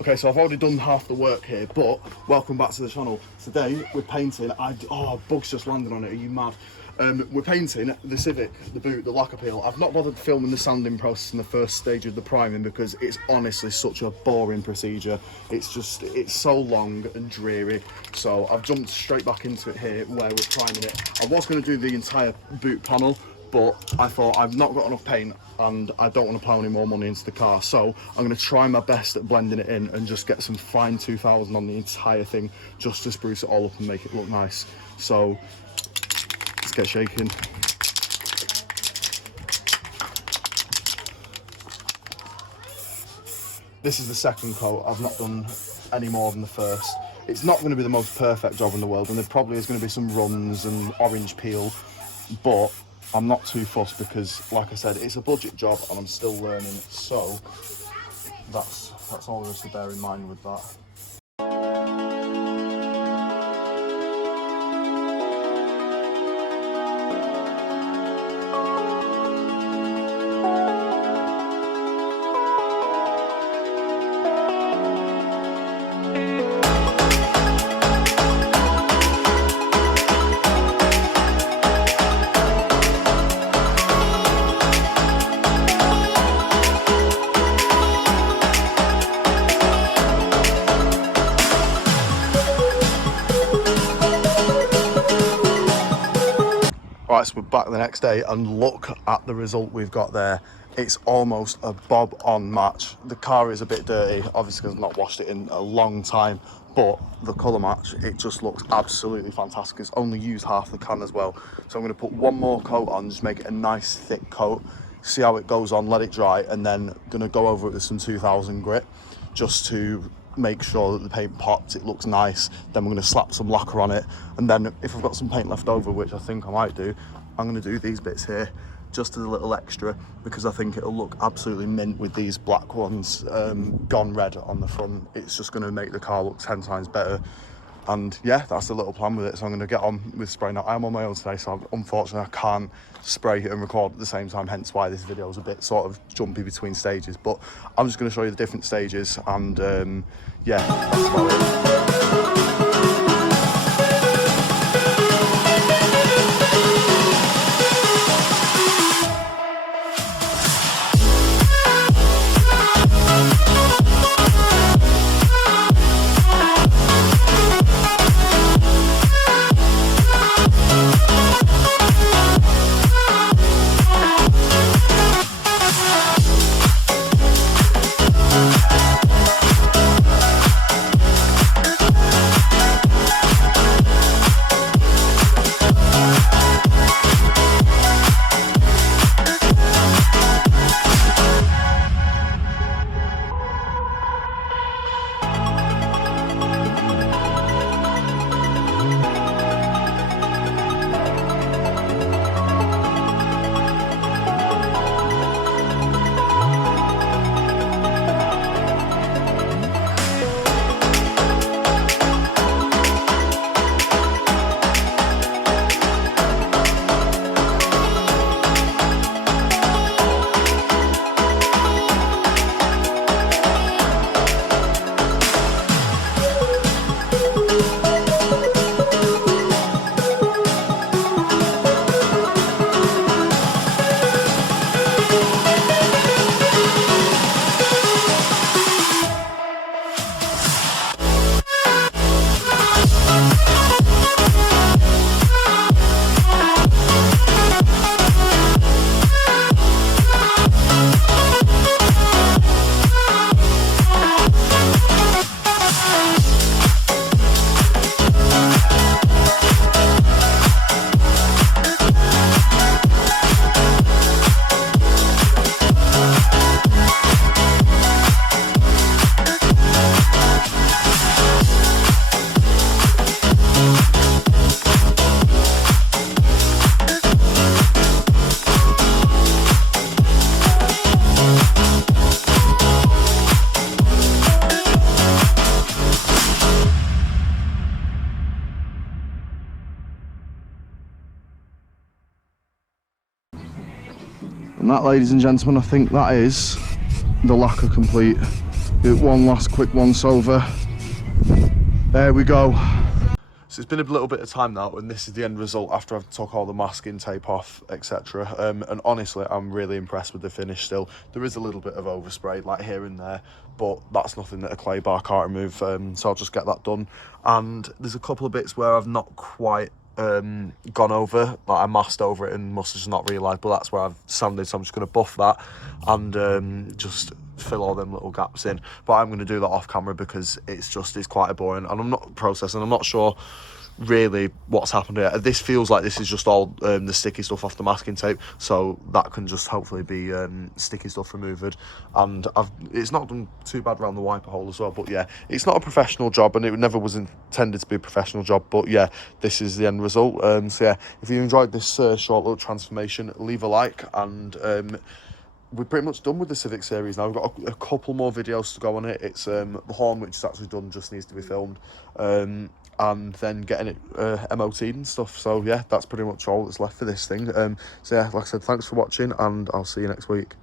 Okay, so I've already done half the work here, but welcome back to the channel. Today we're painting. Oh, bugs just landed on it. Are you mad? We're painting the Civic, the boot, the lacquer peel. I've not bothered filming the sanding process in the first stage of the priming because it's honestly such a boring procedure. It's so long and dreary. So I've jumped straight back into it here where we're priming it. I was going to do the entire boot panel, but I thought I've not got enough paint and I don't want to plow any more money into the car, so I'm going to try my best at blending it in and just get some fine 2000 on the entire thing just to spruce it all up and make it look nice. So let's get shaking. This is the second coat. I've not done any more than the first. It's not going to be the most perfect job in the world, and there probably is going to be some runs and orange peel, but I'm not too fussed because, like I said, it's a budget job and I'm still learning, so that's all there is to bear in mind with that. Right, so we're back the next day and look at the result we've got there. It's almost a bob on match. The car is a bit dirty, obviously because I've not washed it in a long time, but the colour match, it just looks absolutely fantastic. It's only used half the can as well. So I'm going to put one more coat on, just make it a nice thick coat, see how it goes on, let it dry, and then going to go over it with some 2000 grit just to make sure that the paint pops, it looks nice. Then we're going to slap some lacquer on it, and then if I've got some paint left over, which I think I might do, I'm going to do these bits here just as a little extra because I think it'll look absolutely mint with these black ones gone red on the front. It's just going to make the car look 10 times better. And yeah, that's the little plan with it. So I'm going to get on with spraying. Now I'm on my own today, so unfortunately I can't spray and record at the same time, hence why this video is a bit sort of jumpy between stages. But I'm just going to show you the different stages, and yeah, that's about it. And that, ladies and gentlemen, I think that is the lacquer complete. Do it one last quick once over. There we go. So it's been a little bit of time now, and this is the end result after I've took all the masking tape off, etc. And honestly, I'm really impressed with the finish still. There is a little bit of overspray, like here and there, but that's nothing that a clay bar can't remove, so I'll just get that done. And there's a couple of bits where I've not quite gone over, like I masked over it and must have just not realised, but that's where I've sanded, so I'm just going to buff that and just fill all them little gaps in. But I'm going to do that off camera because it's quite boring, and I'm not processing. I'm not sure really what's happened here. This feels like this is just all the sticky stuff off the masking tape, so that can just hopefully be sticky stuff removed. And it's not done too bad around the wiper hole as well, but yeah, it's not a professional job, and it never was intended to be a professional job, but yeah, this is the end result. So yeah, if you enjoyed this short little transformation, leave a like, and we're pretty much done with the Civic series now. We've got a couple more videos to go on it. It's the horn, which is actually done, just needs to be filmed, and then getting it MOT'd and stuff. So yeah, that's pretty much all that's left for this thing. So yeah, like I said, thanks for watching, and I'll see you next week.